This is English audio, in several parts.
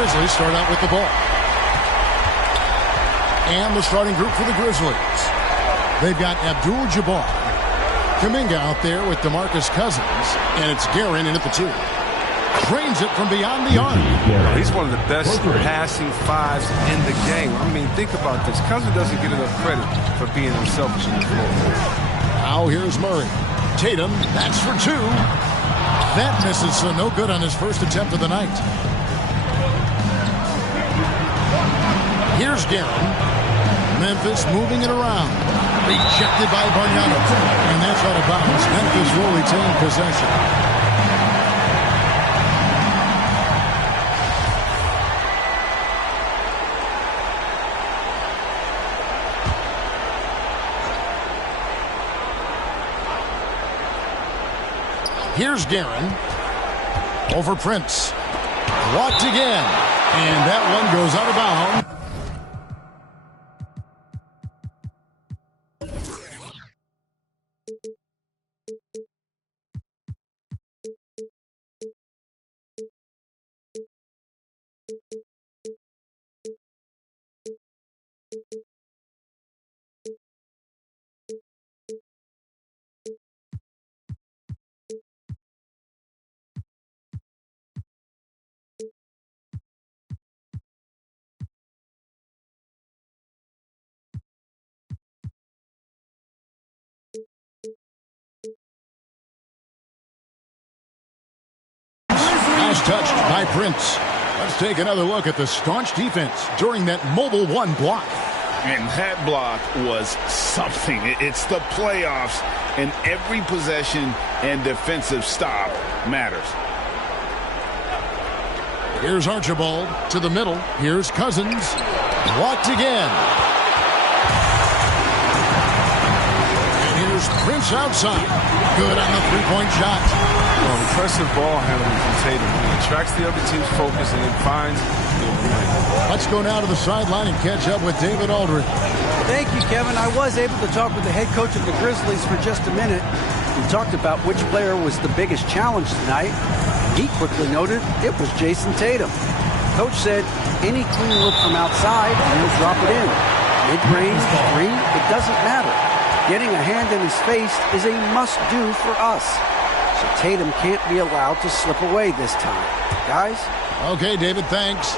Grizzlies start out with the ball. And the starting group for the Grizzlies. They've got Abdul-Jabbar, Kuminga out there with DeMarcus Cousins, and it's Guerin in at the 2. Drains it from beyond the arc. He's one of the best passing fives in the game. I mean, think about this. Cousins doesn't get enough credit for being unselfish in the floor. Now here's Murray. Tatum, that's for 2. That misses, so no good on his first attempt of the night. Here's Guerin. Memphis moving it around. Rejected by Bargnani. And that's out of bounds. Memphis will retain possession. Here's Guerin. Over Prince. Blocked again. And that one goes out of bounds. Touched by Prince. Let's take another look at the staunch defense during that Mobile 1 block. And that block was something. It's the playoffs, and every possession and defensive stop matters. Here's Archibald to the middle. Here's Cousins. Blocked again. And here's Prince outside. Good on the three-point shot. Impressive ball handling from Tatum. He attracts the other team's focus and then finds the lane. Let's go now to the sideline and catch up with David Aldridge. Thank you, Kevin. I was able to talk with the head coach of the Grizzlies for just a minute. We talked about which player was the biggest challenge tonight. He quickly noted it was Jason Tatum. Coach said any clean look from outside and he'll drop it in. Mid-range, three, it doesn't matter. Getting a hand in his face is a must-do for us. So Tatum can't be allowed to slip away this time. Guys? Okay, David, thanks.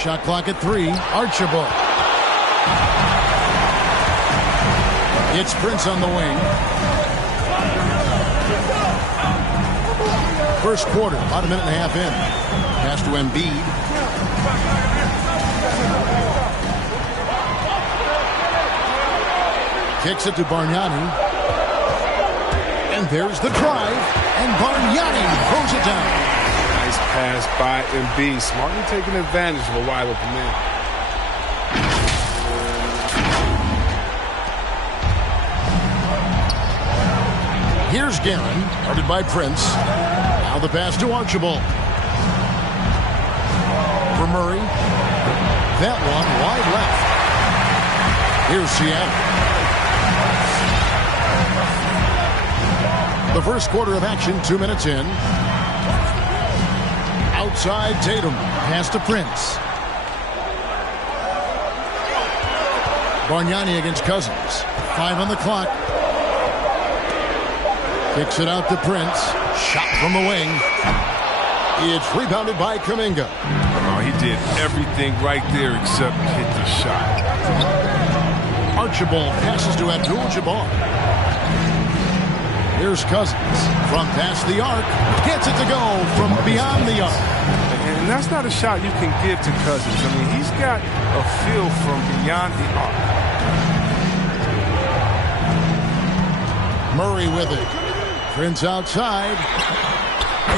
Shot clock at 3. Archibald. It's Prince on the wing. First quarter, about a minute and a half in. Pass to Embiid. Kicks it to Bargnani. And there's the drive, and Bargnani throws it down. Nice pass by Embiid. Smartly taking advantage of a wide open man. Here's Guerin, guarded by Prince. Now the pass to Archibald. For Murray. That one wide left. Here's Seattle. The first quarter of action, 2 minutes in. Outside Tatum. Pass to Prince. Bargnani against Cousins. 5 on the clock. Kicks it out to Prince. Shot from the wing. It's rebounded by Kuminga. Oh, he did everything right there except hit the shot. Archibald passes to Abdul-Jabbar. Here's Cousins from past the arc. Gets it to go from beyond the arc. And that's not a shot you can give to Cousins. I mean, he's got a feel from beyond the arc. Murray with it. Prince outside.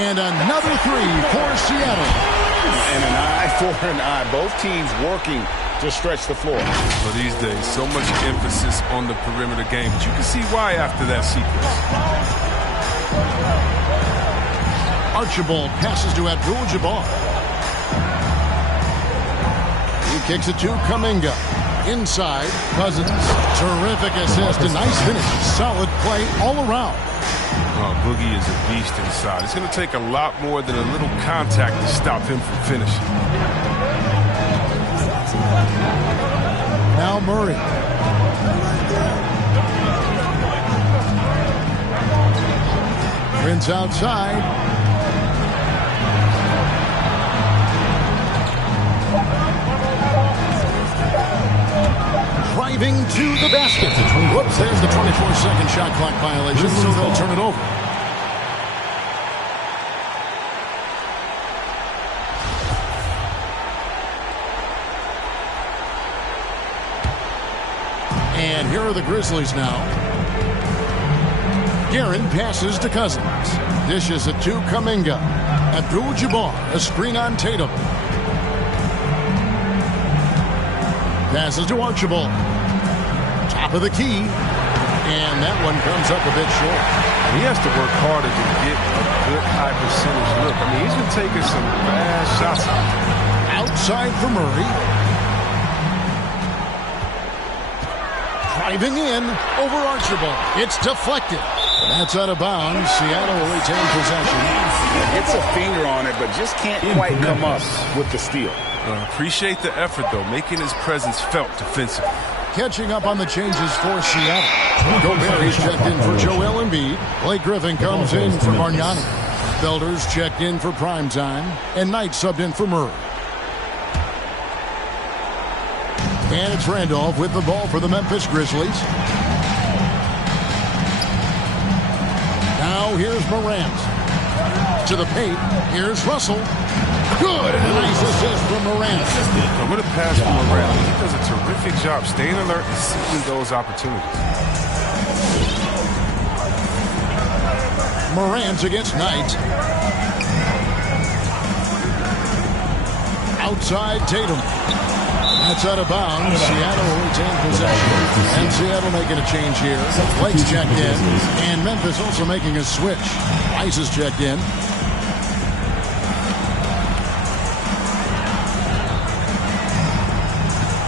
And another 3 for Seattle. And an eye for an eye. Both teams working to stretch the floor. So these days, so much emphasis on the perimeter game, but you can see why after that sequence. Archibald passes to Abdul-Jabbar. He kicks it to Kuminga. Inside, Cousins. Terrific assist. A nice finish. Solid play all around. Oh, Boogie is a beast inside. It's going to take a lot more than a little contact to stop him from finishing. Now Murray. Prince outside. Driving to the basket. Whoops, there's the 24-second shot clock violation, so they'll turn it over. And here are the Grizzlies now. Guerin passes to Cousins. Dishes it to Kuminga. Abdul-Jabbar, a screen on Tatum. Passes to Archibald. Top of the key. And that one comes up a bit short. He has to work harder to get a good high percentage look. I mean, he's been taking some bad shots. Outside for Murray. Driving in over Archibald. It's deflected. That's out of bounds. Seattle will retain possession. Gets a finger on it, but just can't quite come up with the steal. Appreciate the effort, though, making his presence felt defensively. Catching up on the changes for Seattle. Gobert is checked in for Joel Embiid. Blake Griffin comes in for Margnani. Felder's checked in for Primetime. And Knight subbed in for Murray. And it's Randolph with the ball for the Memphis Grizzlies. Now here's Morant. To the paint. Here's Russell. Good. Nice assist from Morant. I'm going to pass from Morant. He does a terrific job staying alert and seeking those opportunities. Morant against Knight. Outside Tatum. That's out of bounds. Seattle will retain possession. And Seattle making a change here. Blake's checked in. And Memphis also making a switch. Rice is checked in.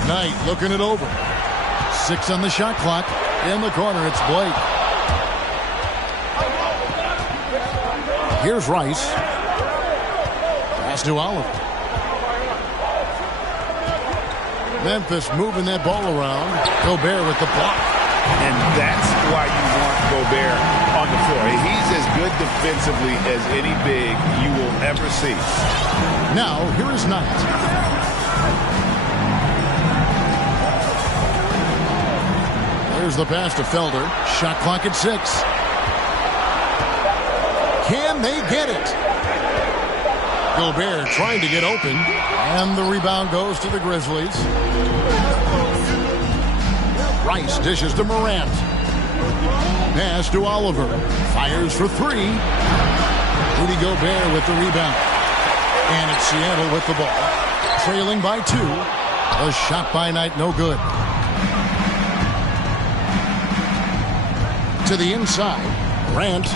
Knight looking it over. 6 on the shot clock. In the corner, it's Blake. Here's Rice. Pass to Oliver. Memphis moving that ball around. Gobert with the block. And that's why you want Gobert on the floor. He's as good defensively as any big you will ever see. Now, here is Knight. There's the pass to Felder. Shot clock at 6. Can they get it? Gobert trying to get open. And the rebound goes to the Grizzlies. Rice dishes to Morant. Pass to Oliver. Fires for 3. Rudy Gobert with the rebound. And it's Seattle with the ball. Trailing by 2. A shot by Knight, no good. To the inside. Morant.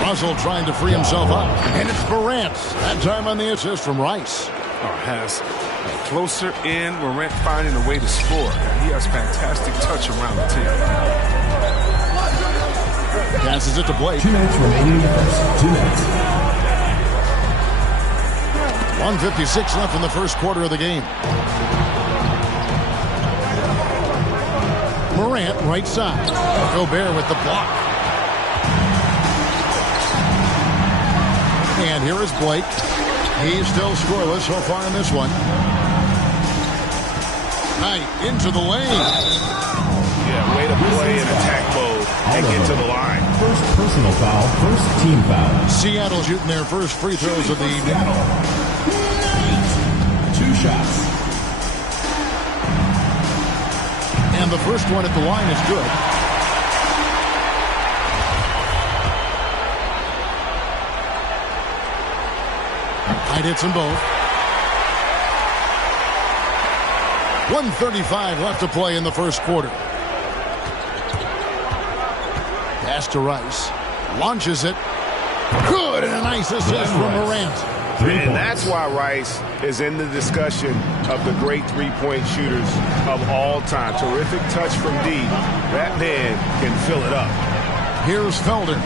Russell trying to free himself up. And it's Morant. That time on the assist from Rice. Has closer in. Morant finding a way to score. He has fantastic touch around the team. Passes it to Blake. 2 minutes remaining in the first. 2 minutes. 1:56 left in the first quarter of the game. Morant right side. Gobert with the block. And here is Blake. He's still scoreless so far in this one. Knight into the lane. Yeah, way to play in attack mode and get to the line. First personal foul, first team foul. Seattle shooting their first free throws of the evening. 2 shots. And the first one at the line is good. Knight hits them both. 1:35 left to play in the first quarter. Pass to Rice. Launches it. Good, and a nice assist from Morant. And that's why Rice is in the discussion of the great three-point shooters of all time. Terrific touch from D. That man can fill it up. Here's Felder.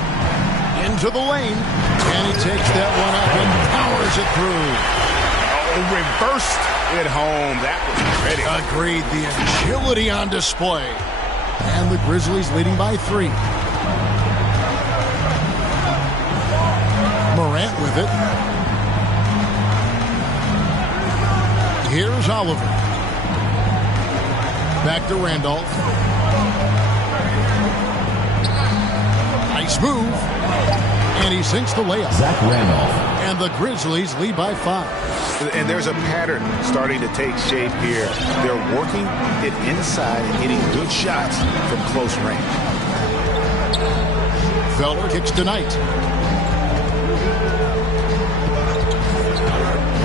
Into the lane. And he takes that one up and powers it through. Oh, reversed it home. That was pretty. Agreed. The agility on display. And the Grizzlies leading by 3. Morant with it. Here's Oliver. Back to Randolph. Nice move. And he sinks the layup. Zach Randolph. And the Grizzlies lead by 5. And there's a pattern starting to take shape here. They're working it inside and hitting good shots from close range. Felder kicks tonight.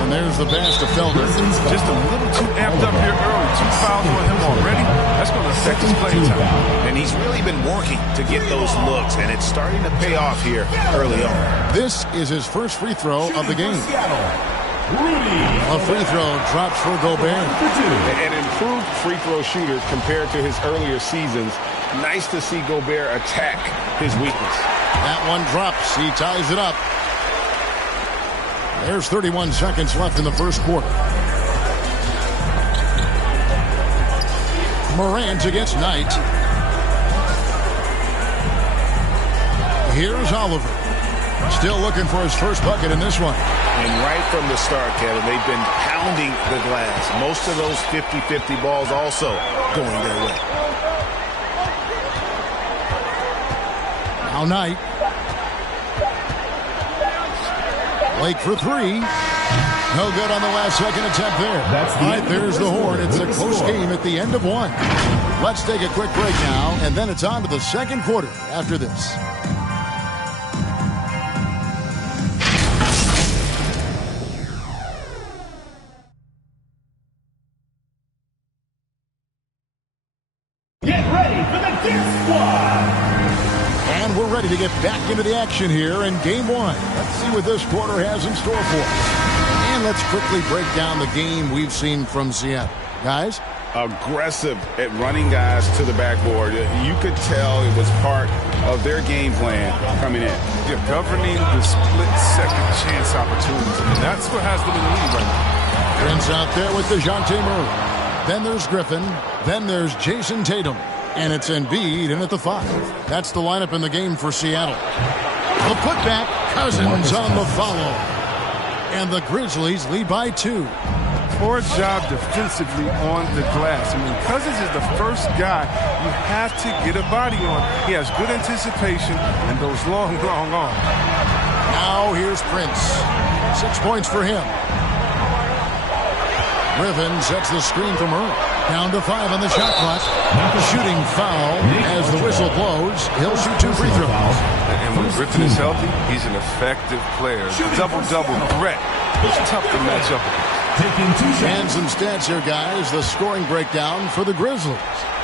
And there's the pass to Felder. Just a little too amped up here early. 2 fouls on him already. That's going to affect his playing time. And he's really been working to get those looks, and it's starting to pay off here early on. This is his first free throw of the game. A free throw drops for Gobert. An improved free throw shooter compared to his earlier seasons. Nice to see Gobert attack his weakness. That one drops. He ties it up. There's 31 seconds left in the first quarter. Morant against Knight. Here's Oliver. Still looking for his first bucket in this one. And right from the start, Kevin, they've been pounding the glass. Most of those 50-50 balls also going their way. Now Knight. Lake for 3. No good on the last second attempt there. Right, there's the horn. It's a close game at the end of 1. Let's take a quick break now, and then it's on to the second quarter after this. Get ready for the Dance Squad. And we're ready to get back into the action here in Game 1. Let's see what this quarter has in store for us. And let's quickly break down the game we've seen from Seattle. Guys? Aggressive at running guys to the backboard. You could tell it was part of their game plan coming in. You're governing the split-second chance opportunities. I mean, that's what has them in the lead right now. Prince out there with DeJounte Murray. Then there's Griffin. Then there's Jason Tatum. And it's Embiid in at the 5. That's the lineup in the game for Seattle. The putback, Cousins on the follow. And the Grizzlies lead by 2. Poor job defensively on the glass. I mean, Cousins is the first guy you have to get a body on. He has good anticipation and those long arms. Now here's Prince. 6 points for him. Griffin sets the screen for Murray. Down to 5 on the shot clock. Shooting foul as the whistle blows. He'll shoot 2 free throws. And when Griffin is healthy, he's an effective player. Double-double threat. It's tough to match up with. And some stats here, guys. The scoring breakdown for the Grizzlies.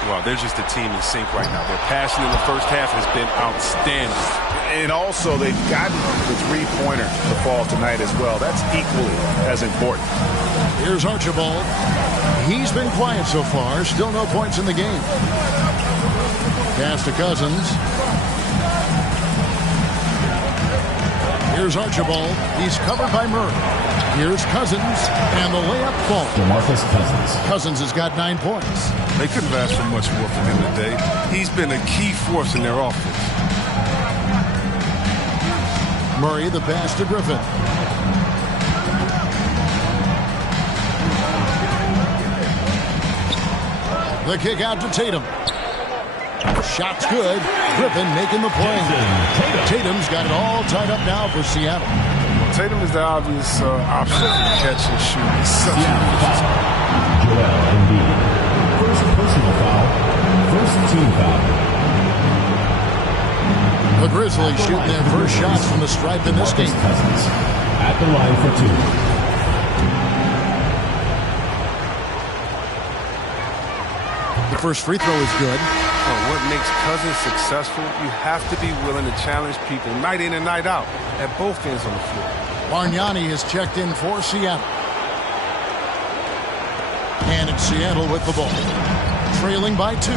Well, they're just a team in sync right now. Their passing in the first half has been outstanding. And also, they've gotten the three-pointer to fall tonight as well. That's equally as important. Here's Archibald. He's been quiet so far. Still no points in the game. Pass to Cousins. Here's Archibald. He's covered by Murray. Here's Cousins. And the layup falls. DeMarcus Cousins. Cousins has got 9 points. They couldn't have asked for much more from him today. He's been a key force in their offense. Murray, the pass to Griffin. The kick out to Tatum. Shot's good. Griffin making the play. Tatum's got it all tied up now for Seattle. Tatum is the obvious option to catch and shoot. He's such a Joel Embiid. First personal foul. First team foul. The Grizzlies shooting their first shots from the stripe in this game. Cousins at the line for 2. The first free throw is good. What makes Cousins successful, you have to be willing to challenge people night in and night out at both ends on the floor. Bargnani is checked in for Seattle. And it's Seattle with the ball. Trailing by 2.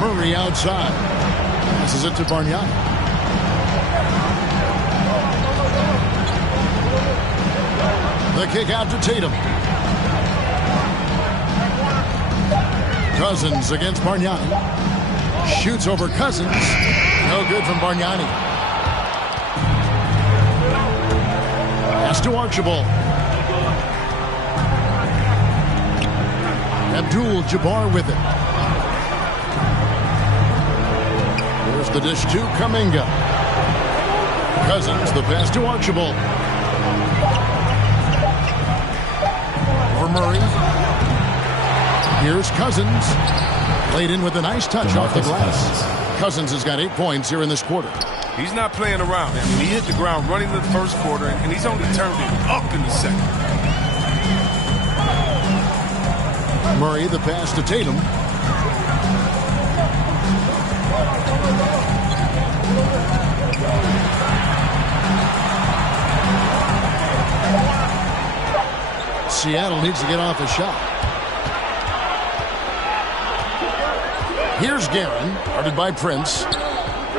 Murray outside. Passes it to Bargnani. The kick out to Tatum. Cousins against Bargnani. Shoots over Cousins. No good from Bargnani. Pass to Archibald. Abdul-Jabbar with it. Here's the dish to Kuminga. Cousins, the pass to Archibald. For Murray. Here's Cousins. Played in with a nice touch off the glass. Cousins has got 8 points here in this quarter. He's not playing around. I mean, he hit the ground running in the first quarter, and he's only turned it up in the second. Murray, the pass to Tatum. Seattle needs to get off a shot. Here's Guerin, guarded by Prince,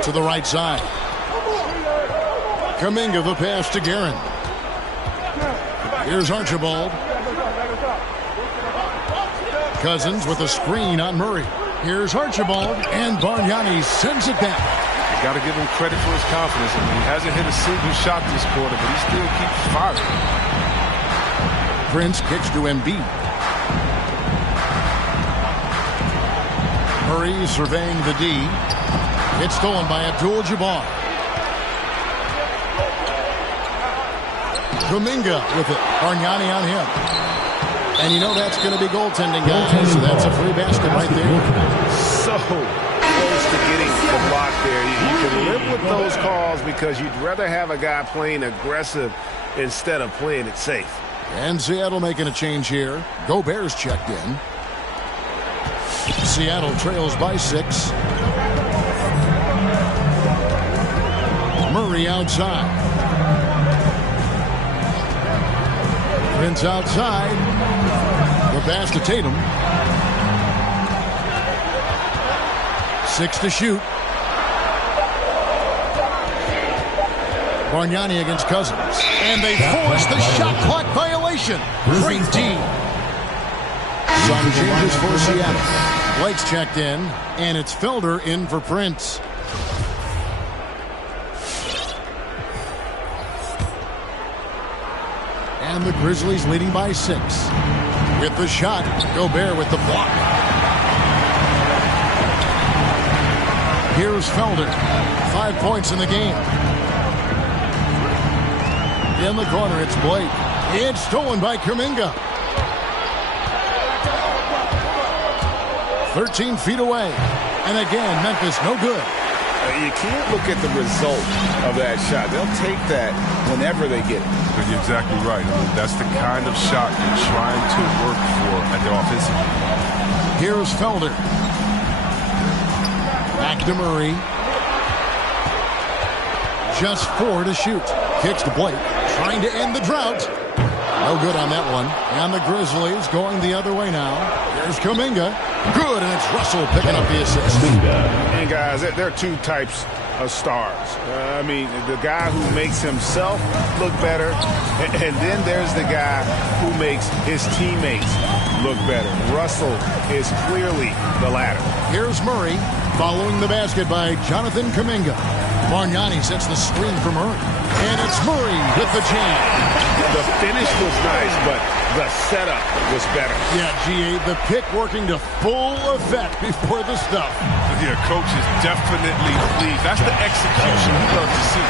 to the right side. Kuminga, the pass to Guerin. Here's Archibald. Cousins with a screen on Murray. Here's Archibald, and Bargnani sends it back. You got to give him credit for his confidence. I mean, he hasn't hit a single shot this quarter, but he still keeps firing. Prince kicks to Embiid. Murray surveying the D. It's stolen by Abdul-Jabbar. Kuminga with it. Bargnani on him. And you know that's going to be goaltending, guys. So that's a free basket right there. So close to getting the block there. You can live with those calls because you'd rather have a guy playing aggressive instead of playing it safe. And Seattle making a change here. Gobert's checked in. Seattle trails by 6. Murray outside. Prince outside. The pass to Tatum. 6 to shoot. Bargnani against Cousins. And they force the shot clock violation. Great D. Some changes for Seattle. Blake's checked in, and it's Felder in for Prince. And the Grizzlies leading by 6. With the shot, Gobert with the block. Here's Felder. 5 points in the game. In the corner, it's Blake. It's stolen by Kuminga. 13 feet away. And again, Memphis no good. You can't look at the result of that shot. They'll take that whenever they get it. You're exactly right. I mean, that's the kind of shot you're trying to work for at the offensive end. Here's Felder. Back to Murray. Just 4 to shoot. Kicks to Blake. Trying to end the drought. No good on that one. And the Grizzlies going the other way now. Here's Kuminga. Good, and it's Russell picking up the assist. And guys, there are 2 types of stars. I mean, the guy who makes himself look better, and then there's the guy who makes his teammates look better. Russell is clearly the latter. Here's Murray following the basket by Jonathan Kuminga. Bargnani sets the screen for Murray. And it's Murray with the jam. The finish was nice, but the setup was better. Yeah, G.A., the pick working to full effect before the stuff. Yeah, coach is definitely pleased. That's the execution we love to see.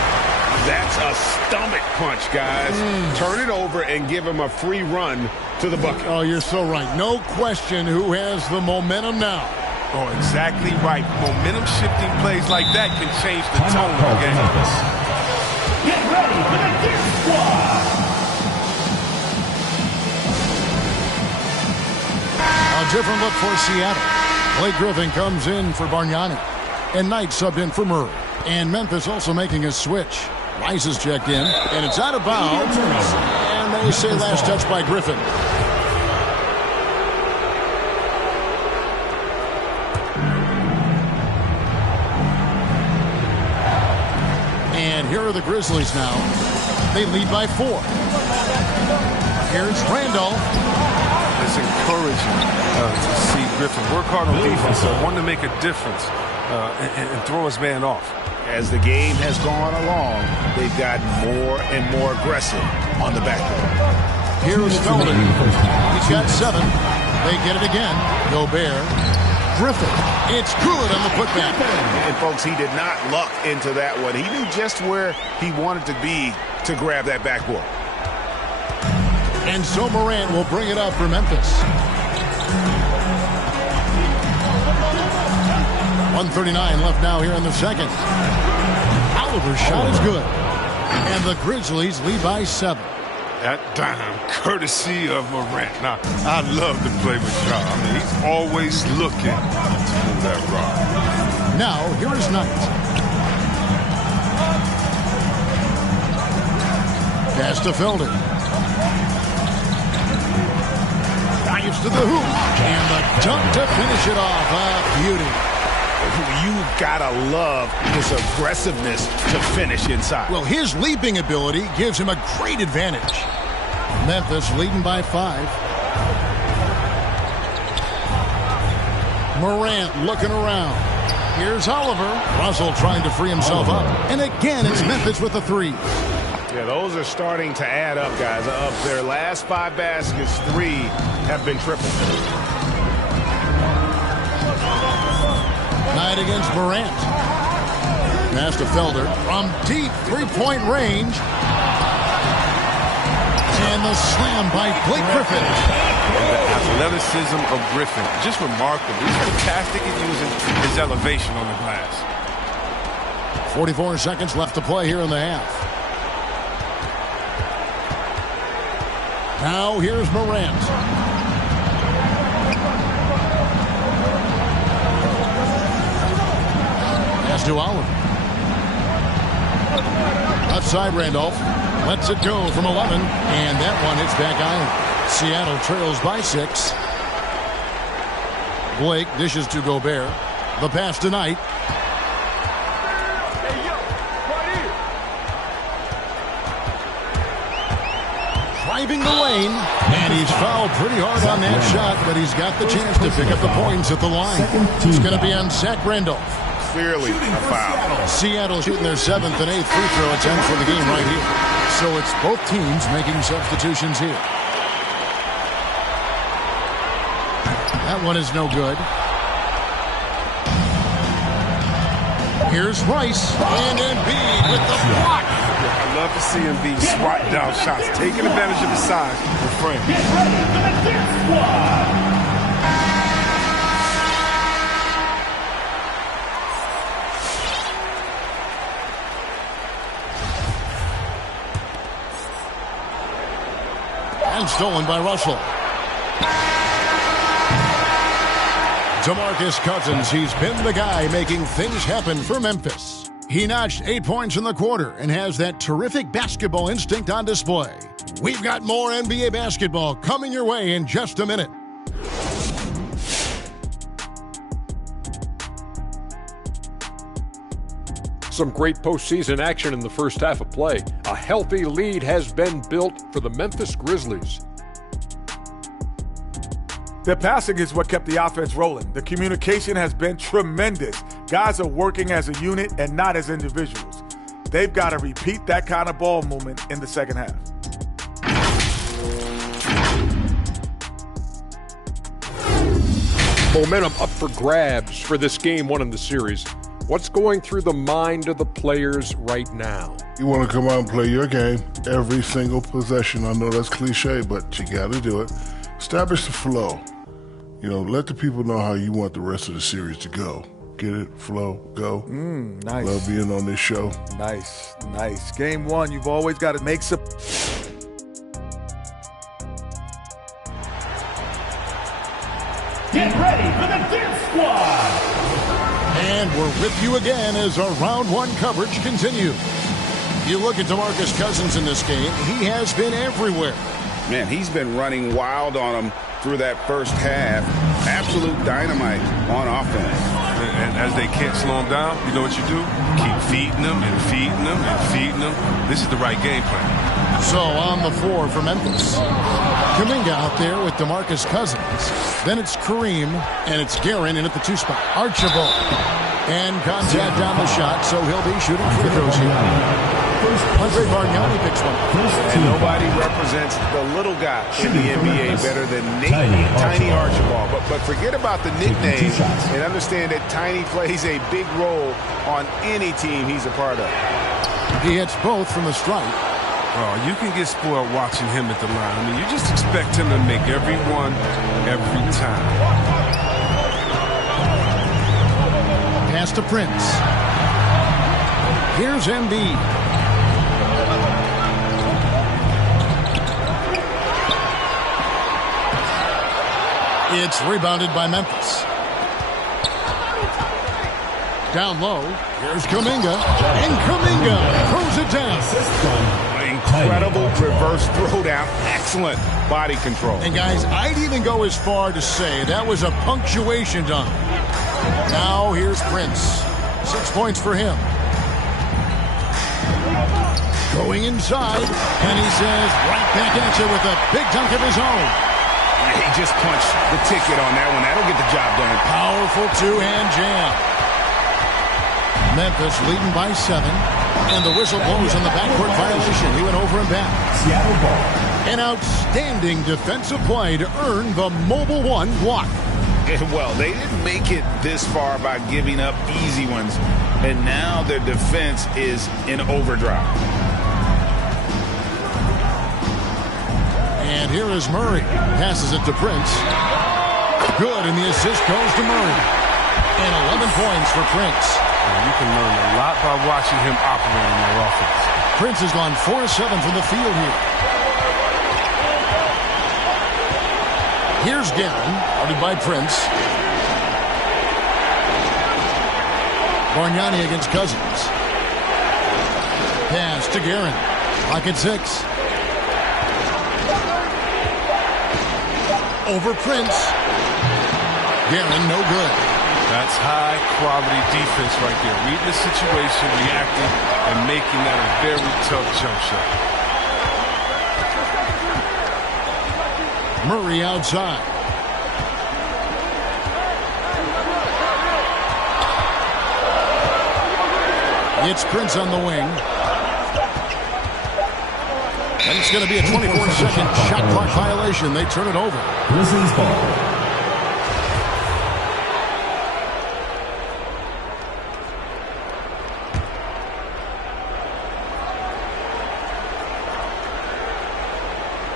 That's a stomach punch, guys. Turn it over and give him a free run to the bucket. Oh, you're so right. No question who has the momentum now. Oh, exactly right. Momentum-shifting plays like that can change the tone of the game. Get ready for the Gear Squad! A different look for Seattle. Blake Griffin comes in for Bargnani. And Knight subbed in for Murray. And Memphis also making a switch. Rice is checked in. And it's out of bounds. And they say last touch by Griffin. are the Grizzlies now. They lead by 4. Here's Randolph. It's encouraging to see Griffin work hard on defense, want to make a difference and throw his man off. As the game has gone along, they've gotten more and more aggressive on the backboard. Here's Felder. He's got 7. They get it again. Gobert. Griffin. It's good on the putback. And folks, he did not luck into that one. He knew just where he wanted to be to grab that backboard. And so Morant will bring it up for Memphis. 1:39 left now here in the second. Oliver's shot is good. And the Grizzlies lead by 7. That dime, courtesy of Morant. Now, I love to play with Shaw. I mean, he's always looking to move that rock. Now, here is Knight. Pass to Felder. Dives to the hoop. And the dunk to finish it off. A beauty. You gotta love his aggressiveness to finish inside. Well, his leaping ability gives him a great advantage. Memphis leading by 5. Morant looking around. Here's Oliver. Russell trying to free himself up. And again, it's Memphis with a 3. Yeah, those are starting to add up, guys. Of their last 5 baskets, 3 have been triple. Knight against Morant. Pass to Felder from deep 3-point range. And the slam by Blake Griffin. And the athleticism of Griffin, just remarkable. He's fantastic at using his elevation on the glass. 44 seconds left to play here in the half. Now here's Morant. Pass to Oliver. Left side Randolph. Lets it go from 11. And that one hits back iron. Seattle trails by 6. Blake dishes to Gobert. The pass to Knight. Driving the lane. And he's fouled pretty hard on that shot, but he's got the chance to pick up the points at the line. It's going to be on Zach Randolph. Clearly a foul. Seattle shooting their 7th and 8th free throw attempts for the game right here. So it's both teams making substitutions here. That one is no good. Here's Rice and Embiid with the block. I love to see Embiid swat down shots, taking advantage of his size and frame. Get ready for the dance squad. And stolen by Russell. DeMarcus Cousins, he's been the guy making things happen for Memphis. He notched 8 points in the quarter and has that terrific basketball instinct on display. We've got more NBA basketball coming your way in just a minute. Some great postseason action in the first half of play. A healthy lead has been built for the Memphis Grizzlies. Their passing is what kept the offense rolling. The communication has been tremendous. Guys are working as a unit and not as individuals. They've got to repeat that kind of ball movement in the second half. Momentum up for grabs for this game 1 in the series. What's going through the mind of the players right now? You want to come out and play your game every single possession. I know that's cliche, but you got to do it. Establish the flow. You know, let the people know how you want the rest of the series to go. Get it, flow, go. Nice. Love being on this show. Nice, nice. Game 1, you've always got to make some. Get ready for the dance squad. And we're with you again as our round 1 coverage continues. You look at DeMarcus Cousins in this game, he has been everywhere. Man, he's been running wild on him through that first half. Absolute dynamite on offense. And as they can't slow him down, you know what you do? Keep feeding them and feeding them and feeding them. This is the right game plan. So on the 4 for Memphis. Kuminga out there with DeMarcus Cousins. Then it's Kareem, and it's Guerin in at the 2 spot. Archibald. And contact on the shot, so he'll be shooting free throws here. Andre Bargnani picks one. And nobody represents the little guy in the NBA better than Tiny Archibald. But forget about the nickname and understand that Tiny plays a big role on any team he's a part of. He hits both from the stripe. Oh, you can get spoiled watching him at the line. I mean, you just expect him to make every one, every time. Pass to Prince. Here's Embiid. It's rebounded by Memphis. Down low. Here's Kuminga. And Kuminga throws it down. Incredible reverse throwdown. Excellent body control. And guys, I'd even go as far to say that was a punctuation dunk. Now here's Prince. 6 points for him. Going inside. And he says right back at you with a big dunk of his own. He just punched the ticket on that one. That'll get the job done. Powerful two-hand jam. Memphis leading by 7. And the whistle blows on the backcourt violation. He went over and back. Seattle ball. An outstanding defensive play to earn the Mobile One block. Well, they didn't make it this far by giving up easy ones. And now their defense is in overdrive. And here is Murray. Passes it to Prince. Good, and the assist goes to Murray. And 11 points for Prince. You can learn a lot by watching him operate in their offense. Prince has gone 4 of 7 from the field here. Here's Guerin, guarded by Prince. Bargnani against Cousins. Pass to Guerin. Pocket 6. Over Prince. Guerin, no good. That's high-quality defense right there. Reading the situation, reacting, and making that a very tough jump shot. Murray outside. It's Prince on the wing. And it's going to be a 24-second shot clock violation. They turn it over. Grizzlies ball.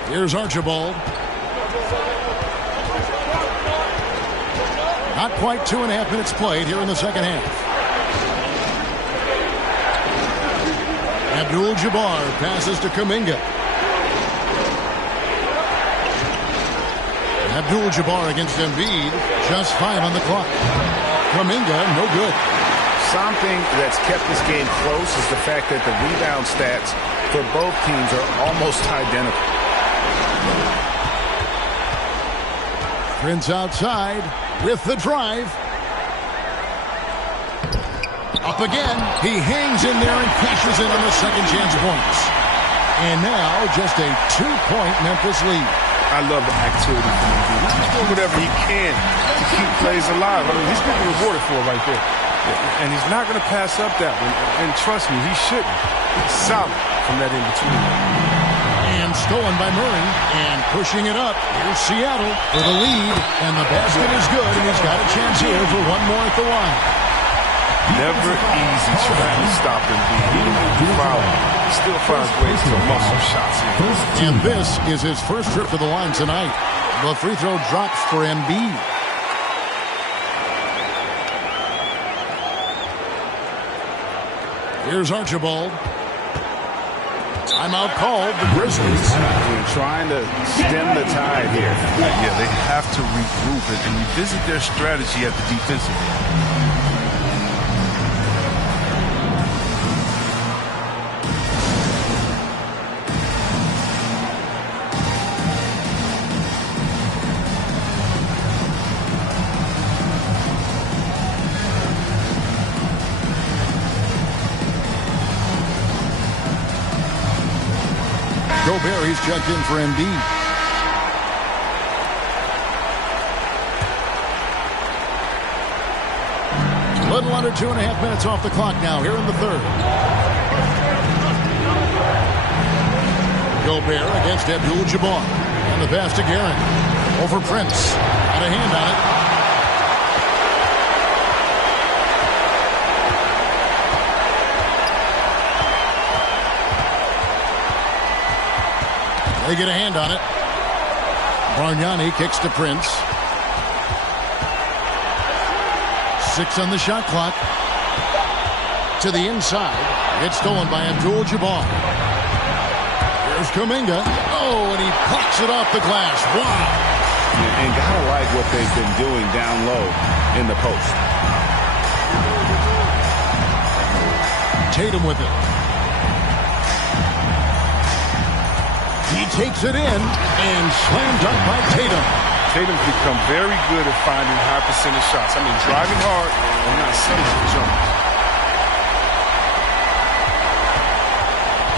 Here's Archibald. Not quite 2.5 minutes played here in the second half. Abdul-Jabbar passes to Kuminga. Abdul-Jabbar against Embiid. Just 5 on the clock. Kuminga, no good. Something that's kept this game close is the fact that the rebound stats for both teams are almost identical. Prince outside with the drive. Up again. He hangs in there and cashes in on the second chance points. And now just a 2-point Memphis lead. I love the activity from him. He's doing whatever he can to keep plays alive. I mean, he's getting rewarded for it right there. And he's not going to pass up that one. And trust me, he shouldn't. He's solid from that in-between. And stolen by Murray. And pushing it up. Here's Seattle for the lead. And the basket is good. And he's got a chance here for one more at the line. Never easy trying to stop him. Even if you foul him, he still finds ways to muscle shots in. And this is his first trip to the line tonight. The free throw drops for Embiid. Here's Archibald. Timeout called. The Grizzlies trying to stem the tide here. Yeah, they have to regroup it and revisit their strategy at the defensive end. Gobert, he's checked in for Embiid. A little under 2.5 minutes off the clock now here in the third. Gobert against Abdul-Jabbar. And the pass to Guerin. Over Prince. Got a hand on it. They get a hand on it. Bargnani kicks to Prince. 6 on the shot clock. To the inside. It's stolen by Abdul-Jabbar. Here's Kuminga. Oh, and he plucks it off the glass. Wow. And gotta like what they've been doing down low in the post. Tatum with it. He takes it in and slam dunk by Tatum. Tatum's become very good at finding high percentage shots. I mean, driving hard and not settling for jumpers.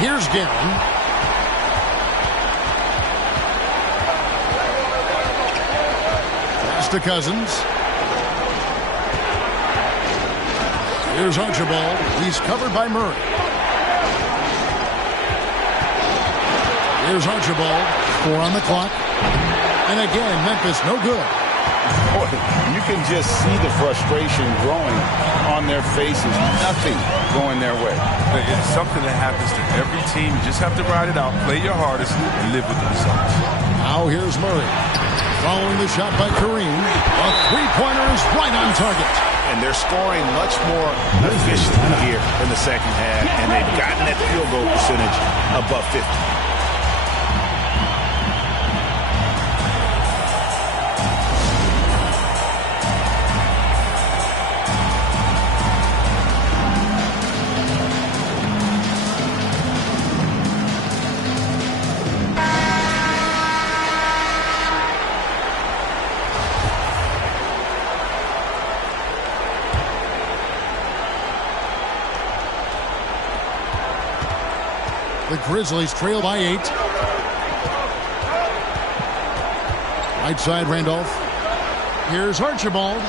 Here's Guerin. Pass to Cousins. Here's Archibald. He's covered by Murray. Here's Archibald. 4 on the clock. And again, Memphis no good. Boy, you can just see the frustration growing on their faces. Nothing going their way. It's something that happens to every team. You just have to ride it out, play your hardest, and live with the results. Now here's Murray. Following the shot by Kareem. A three-pointer is right on target. And they're scoring much more efficiently here in the second half, and they've gotten that field goal percentage above 50. The Grizzlies trail by 8. Right side, Randolph. Here's Archibald.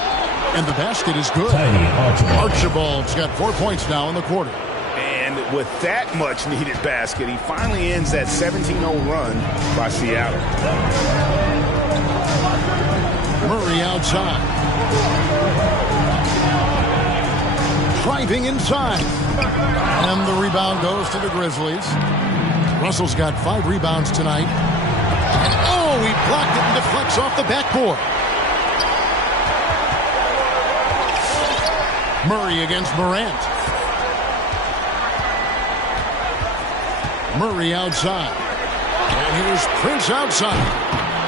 And the basket is good. Archibald's got 4 points now in the quarter. And with that much needed basket, he finally ends that 17-0 run by Seattle. Murray outside. Driving inside. And the rebound goes to the Grizzlies. Russell's got 5 rebounds tonight. And oh, he blocked it and deflects off the backboard. Murray against Morant. Murray outside. And here's Prince outside.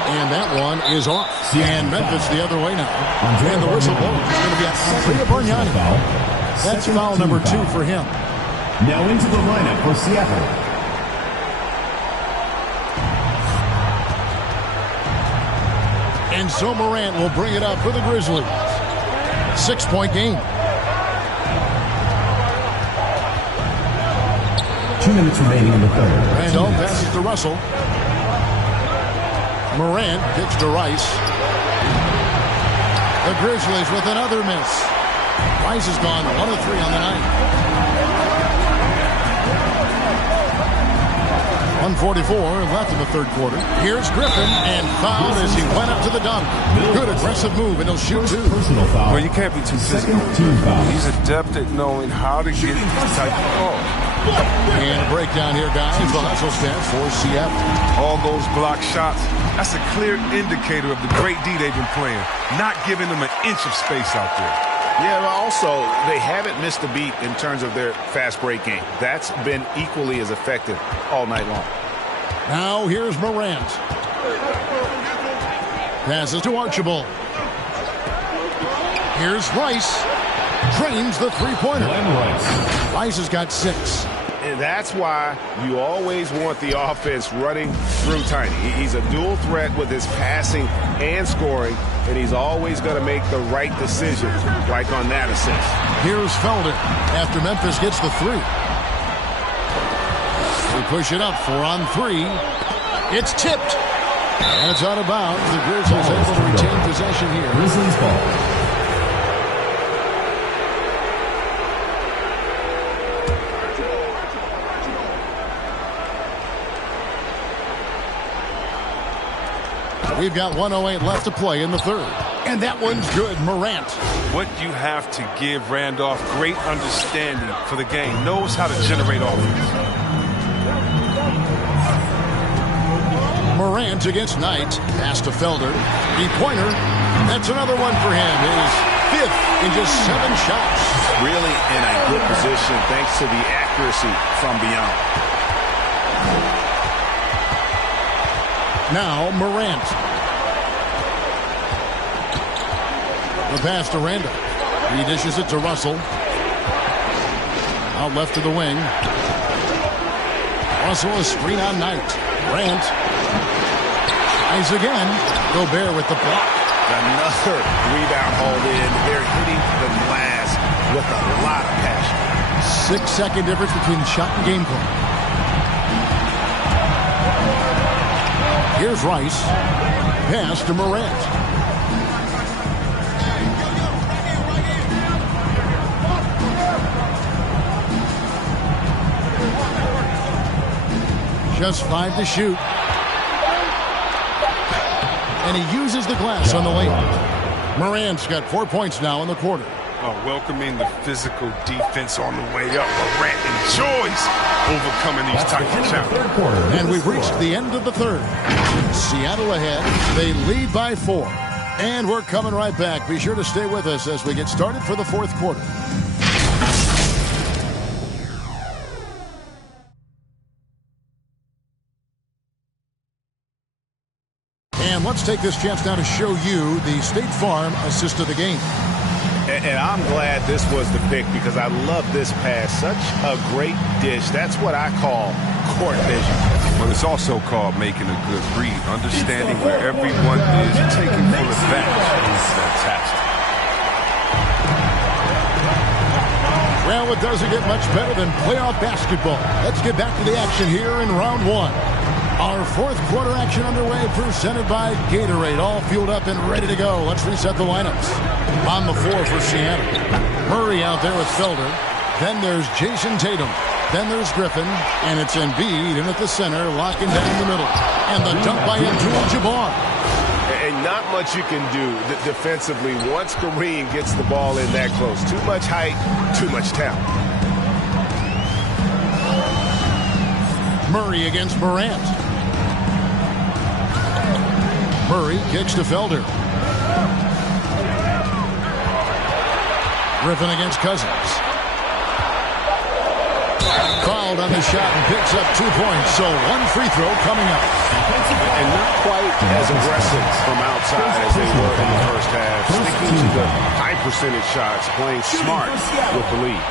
And that one is off. And Memphis the other way now. And the whistle blows. It's going to be a Bargnani. That's foul number 2 for him. Now into the lineup for Seattle. And so Morant will bring it up for the Grizzlies. 6-point game. 2 minutes remaining in the third. Randolph passes to Russell. Morant kicks to Rice. The Grizzlies with another miss. Rice has gone 1 of 3 on the night. 1:44 left in the third quarter. Here's Griffin and fouled as he went up to the dunk. Good aggressive move, and he'll shoot 2. Well, you can't be too physical. He's adept at knowing how to get these type of calls. And a breakdown here, guys. The hustle stance for Seattle. All those block shots, that's a clear indicator of the great D they've been playing. Not giving them an inch of space out there. Yeah, but also, they haven't missed a beat in terms of their fast break game. That's been equally as effective all night long. Now here's Morant. Passes to Archibald. Here's Rice. Drains the three-pointer. Rice has got 6. And that's why you always want the offense running through Tiny. He's a dual threat with his passing and scoring, and he's always going to make the right decision, like on that assist. Here's Felder after Memphis gets the 3. They push it up 4-on-3. It's tipped. And it's out of bounds. The Grizzlies able to retain possession here. Grizzlies ball. We've got 1:08 left to play in the third. And that one's good. Morant. What you have to give Randolph, great understanding for the game. Knows how to generate offense. Morant against Knight. Pass to Felder. Three-pointer. That's another one for him. His fifth in just 7 shots. Really in a good position thanks to the accuracy from beyond. Now Morant. The pass to Randall. He dishes it to Russell. Out left to the wing. Russell a screen on Knight. Grant. Tries again. Gobert with the block. Another rebound hauled in. They're hitting the glass with a lot of passion. 6-second difference between shot and game clock. Here's Rice. Pass to Morant. Just 5 to shoot. And he uses the glass on the layup. Morant's got 4 points now in the quarter. Welcoming the physical defense on the way up. Morant enjoys overcoming these types of challenges. And we've reached the end of the third. Seattle ahead. They lead by 4. And we're coming right back. Be sure to stay with us as we get started for the fourth quarter. And let's take this chance now to show you the State Farm assist of the game. And I'm glad this was the pick because I love this pass. Such a great dish. That's what I call court vision. Well, it's also called making a good read. Understanding where everyone is taking full advantage is fantastic. Well, it doesn't get much better than playoff basketball. Let's get back to the action here in round 1. Our fourth quarter action underway, presented by Gatorade. All fueled up and ready to go. Let's reset the lineups. On the floor for Seattle. Murray out there with Felder. Then there's Jason Tatum. Then there's Griffin. And it's Embiid in at the center, locking down the middle. And the dunk by Abdul-Jabbar. And not much you can do defensively once Kareem gets the ball in that close. Too much height, too much talent. Murray against Morant. Murray kicks to Felder. Griffin against Cousins. Fouled on the shot and picks up 2 points. So 1 free throw coming up. And not quite as aggressive from outside as they were in the first half. Sticking to the high percentage shots, playing smart with the lead.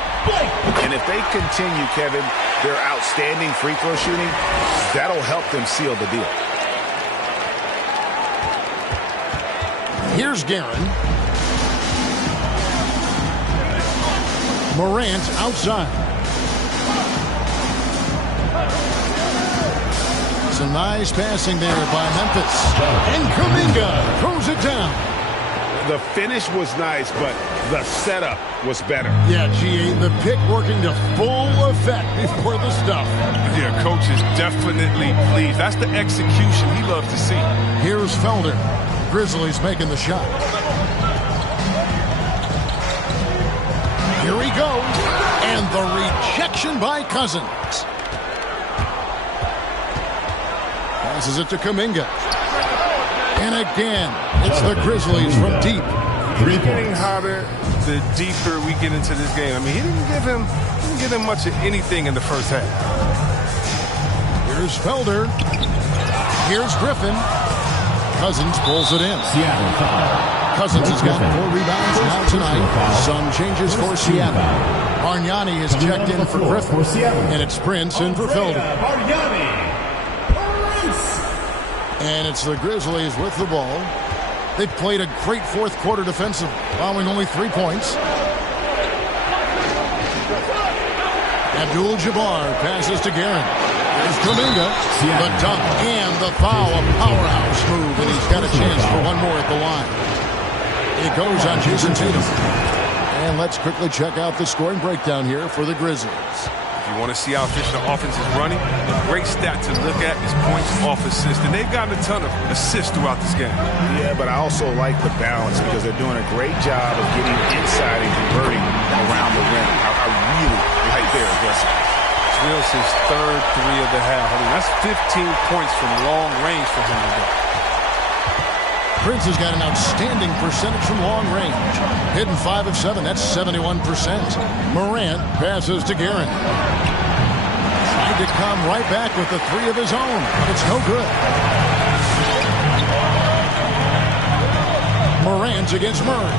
And if they continue, Kevin, their outstanding free throw shooting, that'll help them seal the deal. Here's Guerin. Morant outside. Some nice passing there by Memphis. And Kuminga throws it down. The finish was nice, but the setup was better. Yeah, G8, the pick working to full effect before the stuff. Yeah, coach is definitely pleased. That's the execution he loves to see. Here's Felder. Grizzlies making the shot. Here he goes. And the rejection by Cousins. Passes it to Kuminga. And again, it's the Grizzlies from deep. It's getting hotter the deeper we get into this game. I mean, he didn't give him much of anything in the first half. Here's Felder. Here's Griffin. Cousins pulls it in. Cousins has got 4 rebounds now tonight. Some changes for Seattle. Bargnani is checked in for Griffin. And it's Prince in for Felder. And it's the Grizzlies with the ball. They played a great fourth quarter defensive, allowing only 3 points. Abdul-Jabbar passes to Guerin. There's Kuminga, the dunk and the foul, a powerhouse move, and he's got a chance for one more at the line. It goes on Jason Tatum. And let's quickly check out the scoring breakdown here for the Grizzlies. If you want to see how efficient the offense is running, a great stat to look at is points off assist. And they've gotten a ton of assists throughout this game. Yeah, but I also like the balance because they're doing a great job of getting inside and converting around the rim. I really like their aggressive. It's Will's his third three of the half. I mean, that's 15 points from long range for him today. Prince has got an outstanding percentage from long range. Hitting 5 of 7, that's 71%. Morant passes to Guerin. Tried to come right back with the 3 of his own, but it's no good. Morant's against Murray.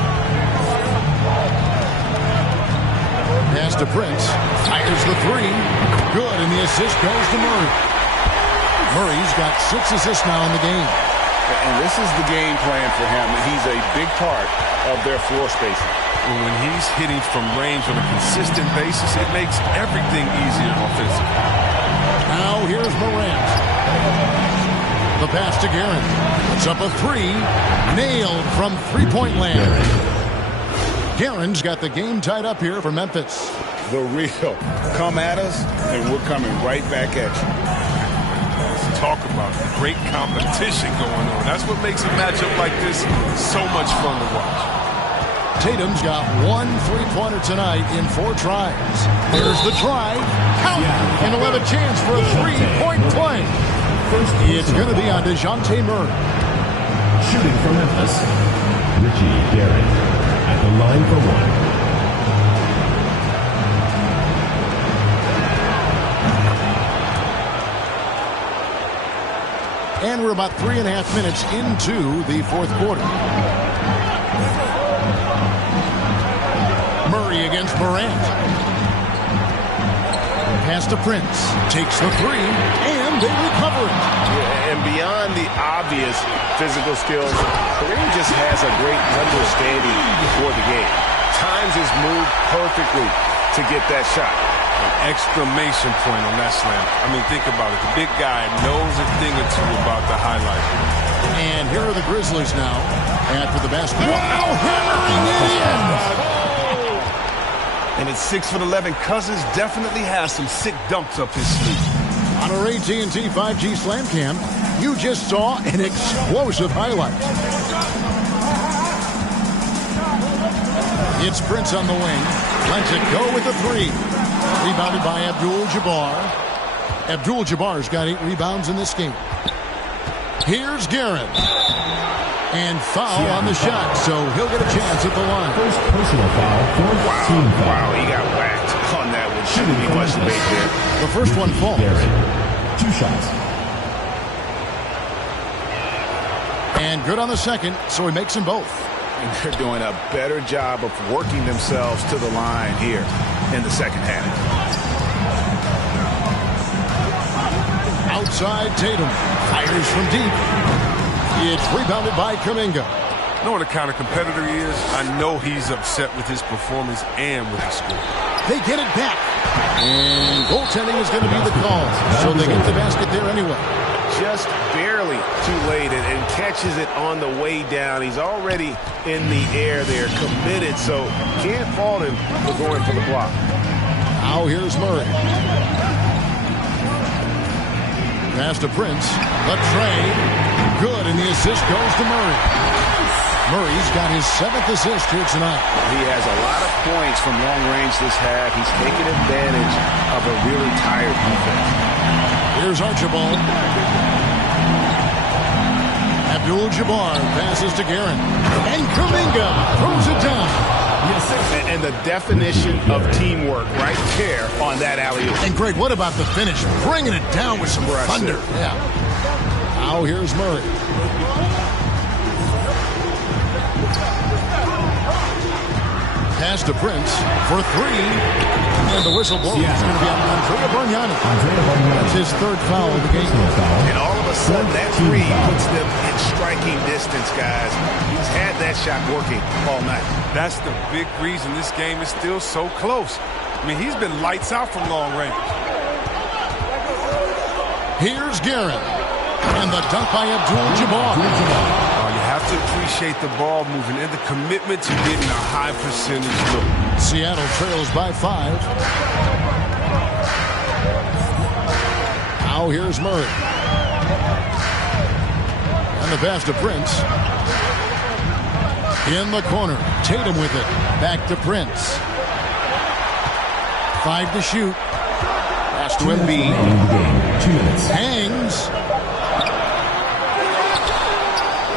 Pass to Prince. Fires the 3. Good, and the assist goes to Murray. Murray's got 6 assists now in the game. And this is the game plan for him. He's a big part of their floor spacing. When he's hitting from range on a consistent basis, it makes everything easier offensively. Now here's Morant. The pass to Guerin. Puts up a 3. Nailed from three-point land. Guerin's got the game tied up here for Memphis. The real. Come at us, and we're coming right back at you. Talk about great competition going on. That's what makes a matchup like this so much fun to watch. Tatum's got 1 3-pointer tonight in 4 tries. Here's the try. Count! And he'll have a chance for a 3-point play. It's going to be on DeJounte Murray. Shooting from Memphis, Richie Garrett at the line for 1. And we're about 3.5 minutes into the 4th quarter. Murray against Morant. Pass to Prince. Takes the 3, and they recover it. Yeah, and beyond the obvious physical skills, Kareem just has a great understanding for the game. Times his move perfectly to get that shot. An exclamation point on that slam. I mean, think about it. The big guy knows a thing or two about the highlight. And here are the Grizzlies now after the basket. Wow, hammering it in! And at 6'11", Cousins definitely has some sick dunks up his sleeve. On our AT&T 5G Slam Cam, you just saw an explosive highlight. It's Prince on the wing. Lets it go with the 3. Rebounded by Abdul-Jabbar. Abdul-Jabbar's got 8 rebounds in this game. Here's Guerin. And foul on the shot, so he'll get a chance at the line. First personal foul, fourth team foul. Wow, he got whacked on that one. Shouldn't be much debate there. The first one falls. Garrett, 2 shots. And good on the second, so he makes them both. And they're doing a better job of working themselves to the line here in the second half. Outside Tatum. Fires from deep. It's rebounded by Kuminga. Knowing the kind of competitor he is, I know he's upset with his performance and with the score. They get it back. And goaltending is going to be the call. So they get the basket there anyway. Just barely too late and catches it on the way down. He's already in the air there, committed, so can't fault him for going for the block. Now here's Murray. Pass to Prince. The trade. Good, and the assist goes to Murray. Murray's got his 7th assist here tonight. He has a lot of points from long range this half. He's taken advantage of a really tired defense. Here's Archibald. Abdul-Jabbar passes to Guerin. And Kuminga throws it down. Yes, and the definition of teamwork right there on that alley-oop. And Greg, what about the finish? Bringing it down with some thunder. Yeah. Now here's Murray. Pass to Prince for 3. And the whistle blows. It's going to be on Andrea Bargnani. That's his 3rd foul of the game. And all of a sudden, that 3 puts them in striking distance, guys. He's had that shot working all night. That's the big reason this game is still so close. I mean, he's been lights out from long range. Here's Guerin. And the dunk by Abdul-Jabbar. You have to appreciate the ball moving and the commitment to getting a high percentage look. Seattle trails by 5. Now here's Murray. And the pass to Prince. In the corner. Tatum with it. Back to Prince. 5 to shoot. Pass to Embiid. Hangs.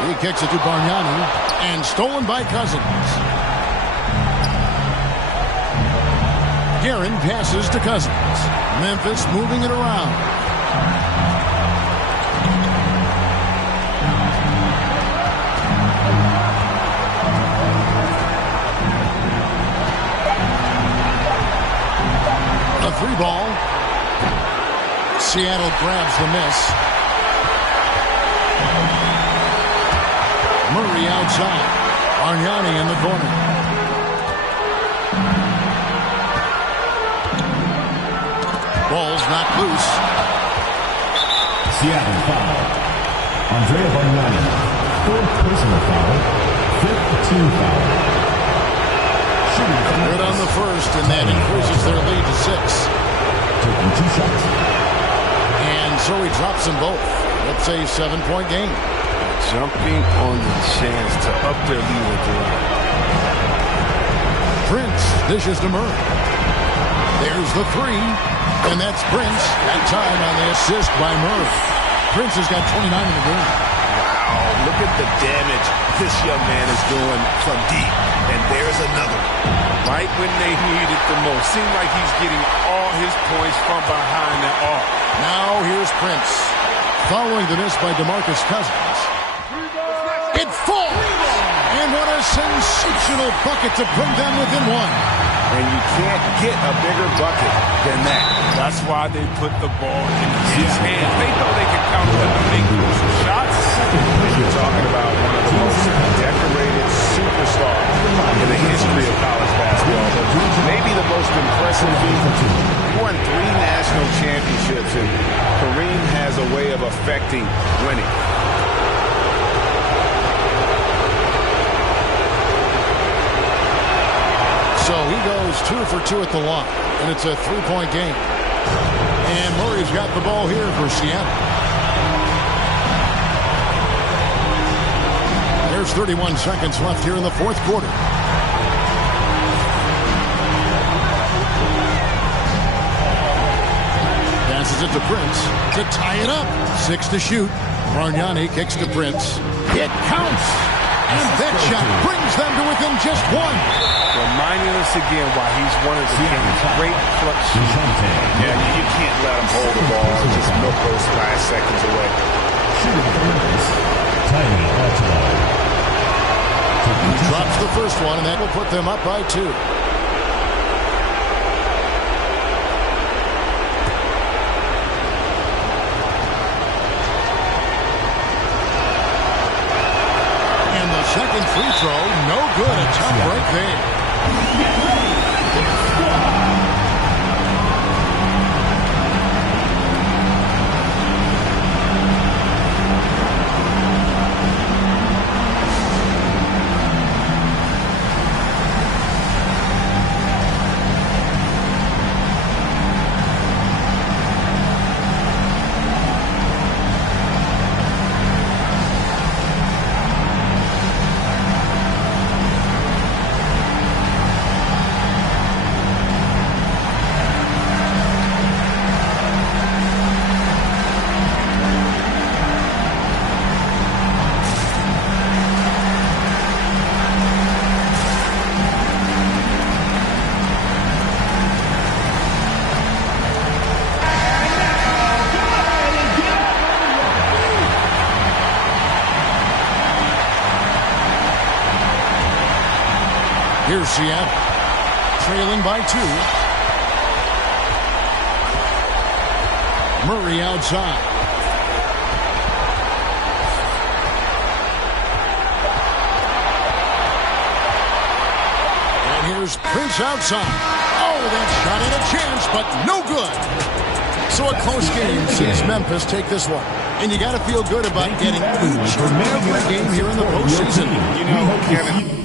He kicks it to Bargnani. And stolen by Cousins. Guerin passes to Cousins. Memphis moving it around. A 3-ball. Seattle grabs the miss. Murray outside. Bargnani in the corner. Ball's not loose. Seattle foul. Andrea Bargnani. 4th personal foul. 5th team foul. Good on the first, and that increases their lead to 6. Taking 2 shots. And so he drops them both. It's a 7-point game. Jumping on the chance to up their lead at the line. Prince dishes to Murray. There's the 3, and that's Prince. That time on the assist by Murray. Prince has got 29 in the game. Wow, look at the damage this young man is doing from deep. And there's another. Right when they need it the most. Seems like he's getting all his points from behind the arc. Now here's Prince. Following the miss by DeMarcus Cousins. It falls! And what a sensational bucket to bring them within 1. And you can't get a bigger bucket than that. That's why they put the ball in his hands. They know they can count on him to make crucial shots. You're talking about one of the most decorated superstars in the history of college basketball. Maybe the most impressive feat. He won 3 national championships, and Kareem has a way of affecting winning. So he goes 2 for 2 at the line, and it's a 3-point game. And Murray's got the ball here for Seattle. There's 31 seconds left here in the 4th quarter. Passes it to Prince to tie it up. 6 to shoot. Bargnani kicks to Prince. It counts! And that shot brings them to within just 1. Reminding us again why he's one of the game's great clutch shooters. Yeah, you can't let him hold the ball and just milk those last seconds away. He drops the first one, and that will put them up by 2. Second free throw, no good. A tough break there. Here's Seattle, trailing by 2. Murray outside. And here's Prince outside. Oh, that shot had a chance, but no good. So a close game sees Memphis take this one. And you got to feel good about getting each and every game here in the postseason. You know, Kevin,